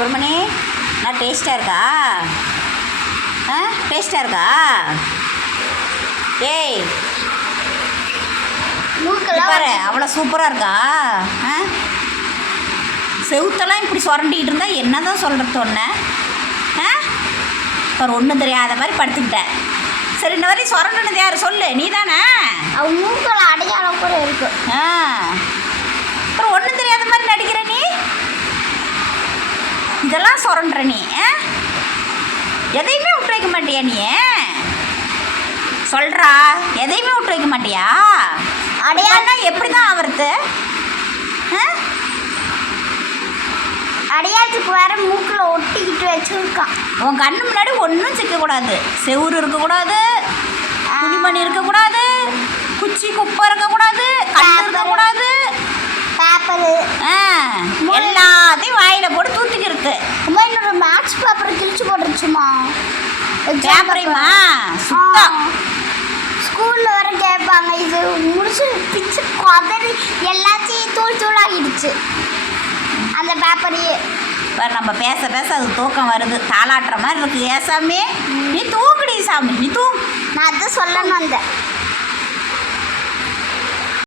சுப்பிரமணி நான் டேஸ்ட்டாக இருக்கா? டேஸ்ட்டாக இருக்கா? ஏய் பாரு அவ்வளோ சூப்பராக இருக்கா? செவுத்தெல்லாம் இப்படி சுரண்டிக்கிட்டு இருந்தால் என்ன தான் சொல்கிறது ஒன்று? ஒரு ஒன்றும் தெரியாத மாதிரி படுத்துக்கிட்டேன். சரி இந்த மாதிரி சுரண்டுனது யார் சொல்லு? நீ தானே? அவன் மூக்கில் அடையாளம் கூட இருக்கு. அப்புறம் ஒன்றும் தெரியாத மாதிரி நடிக்கிற நீ. இதெல்லாம் சுரண்டுற நீ. எதையுமே விட்டு வைக்க மாட்டியா நீ? சொல்கிறா எதையுமே விட்டு வைக்க மாட்டியா? அடையாளம் எப்படி தான் ஆவறது? அடையாளத்துக்கு வேற மூக்கில் ஒட்டிக்கிட்டு வச்சுருக்கான். உன் கண்ணு முன்னாடி ஒன்றும் சிக்கக்கூடாது. செவுறு இருக்கக்கூடாது, துணிமணி இருக்கக்கூடாது, குச்சி குப்பை இருக்கக்கூடாது, கண்ணு இருக்கக்கூடாது, பேப்பரு எல்லாத்தையும் வாயில் போட்டு தூத்திக்கிறது. அம்மா என்னோட மேக்ஸ் பேப்பரை கிழிச்சு போட்டுருச்சுமா. பேப்பரையுமா சுத்தம் ஸ்கூலில் வர கேட்பாங்க. இது முடிச்சு பிச்சு கொதறி எல்லாத்தையும் தூள் தூளாகிடுச்சு அந்த பேப்பரையே. இப்போ நம்ம பேச பேச அது தூக்கம் வருது. தாளாட்டுற மாதிரி இருக்குது. ஏசாமி நீ தூக்குடி சாமி, நீ தூ. நான் அதை சொல்லணும். அந்த